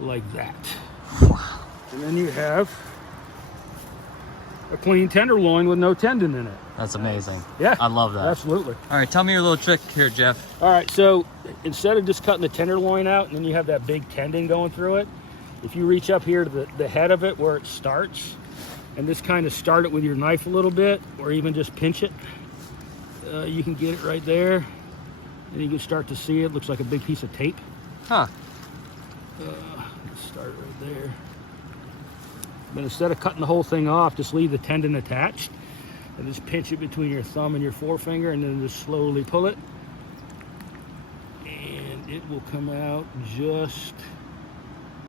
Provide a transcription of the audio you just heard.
like that. And then you have a clean tenderloin with no tendon in it. That's amazing. Yeah, I love that. Absolutely. All right, tell me your little trick here, Jeff. All right, so instead of just cutting the tenderloin out and then you have that big tendon going through it, if you reach up here to the head of it where it starts, and just kind of start it with your knife a little bit, or even just pinch it, you can get it right there, and you can start to see it. Looks like a big piece of tape. Huh. Let's start right there. But instead of cutting the whole thing off, just leave the tendon attached, and just pinch it between your thumb and your forefinger, and then just slowly pull it, and it will come out just